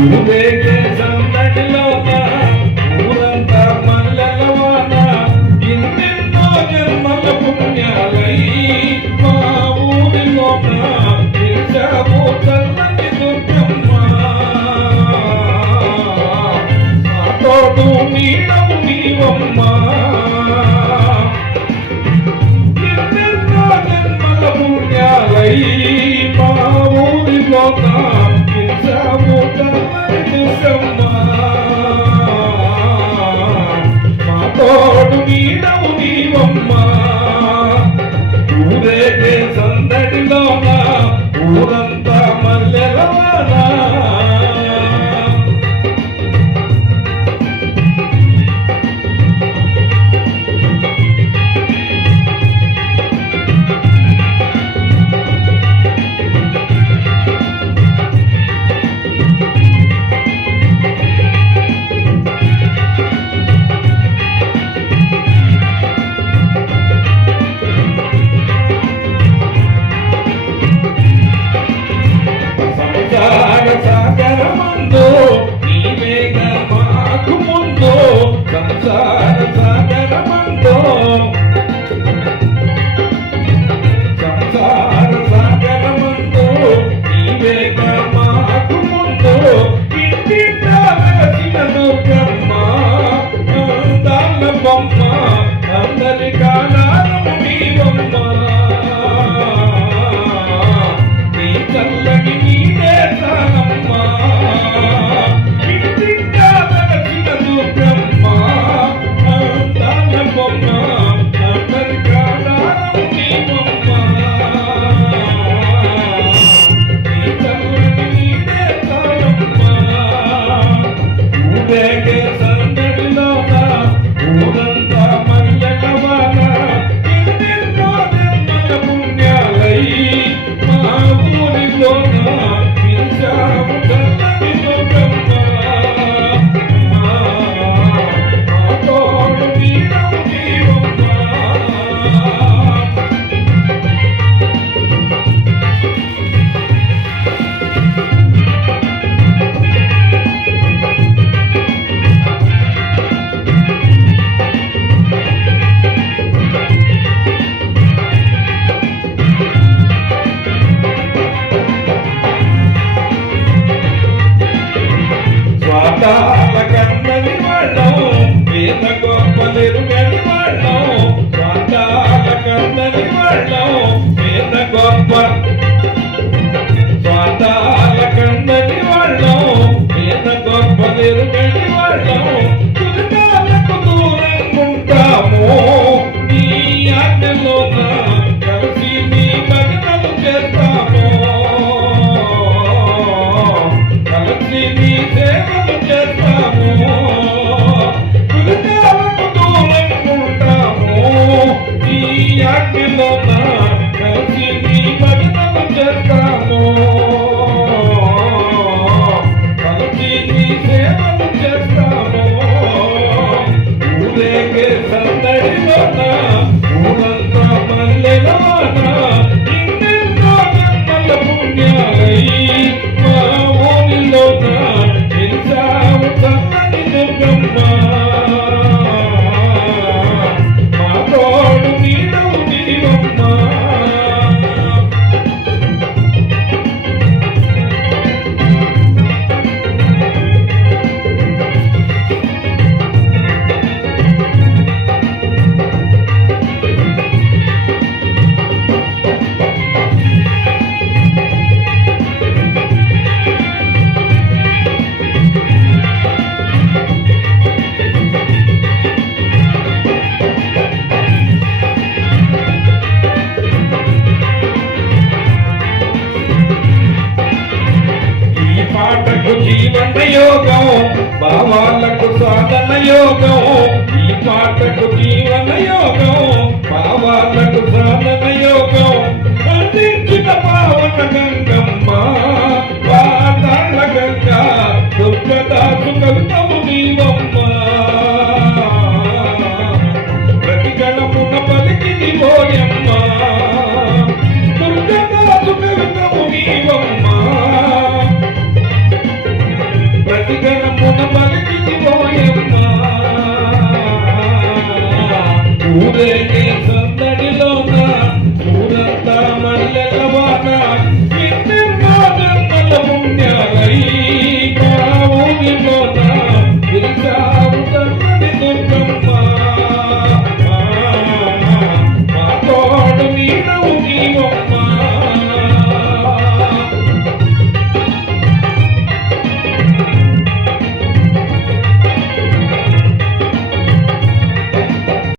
ఊరేగే సందడిలోన ఊరంతా మల్లెలవాన ఎన్నెన్నో జన్మల పుణ్యాలై మా ఊరిలోన పిలిచావు చల్లని దుర్గమ్మ మా తోడు నీడవు నీవమ్మ ఎన్నెన్నో జన్మల పుణ్యాలై మా ఊరిలోన పిలిచావు చల్లని దుర్గమ్మ మా తోడు నీడవు నీవమ్మ ఊరేగే సందడిలోన ఊరంతా మల్లెలవాన సాగరమందు నీవేగా మాకు ముందు సంసార సాగరమందు సంసార సాగరమందు నీవేగా మాకు ముందు ఇంటింటా వెలసిన దుర్గమ్మ అందాల బొమ్మ అందరి కాలారము నీవమ్మ నీ చల్లని నీదే తానమ్మ ఇంటింటా వెలసిన దుర్గమ్మ అందాల బొమ్మ అందరి కాలారము నీవమ్మ నీ చల్లని నీదే తానమ్మ ఊరేగే సందడిలోన ఊరంతా మల్లెలవాన ఎన్నెన్నో జన్మల పుణ్యాలై మా ఊరిలోన పిలిచావు చల్లని దుర్గమ్మ మా తోడు నీడవు నీవమ్మ స్వాతాల కన్నని వాళ్ళం వేద గొప్పలెరుగని వాళ్ళం స్వాతాల కన్నని వాళ్ళం వేద గొప్ప స్వాతాల కన్నని వాళ్ళం వేద గొప్పలెరుగని వాళ్ళం తుదికాలకు దూరంగా ఉంటాము నీ ఆజ్ఞలోన కలిసి నీ భజనలు చేస్తాము కలిసి నీ సేవలు చేస్తాము తుదికాలకు దూరంగా ఉంటాము నీ ఆజ్ఞలోన కలిసి నీ భజనలు చేస్తాము కలిసి నీ సేవలు చేస్తాము ఊరేగే సందడిలోన ఊరంతా మల్లెలవాన ఎన్నెన్నో జన్మల పుణ్యాలై మా ఊరిలోన పిలిచావు చల్లని దుర్గమ్మ మా తోడు నీడవు నీవమ్మ ఈ పాటకు జీవన యోగం భావాలకు సాధన యోగం ఈ పాటకు జీవన యోగం భావాలకు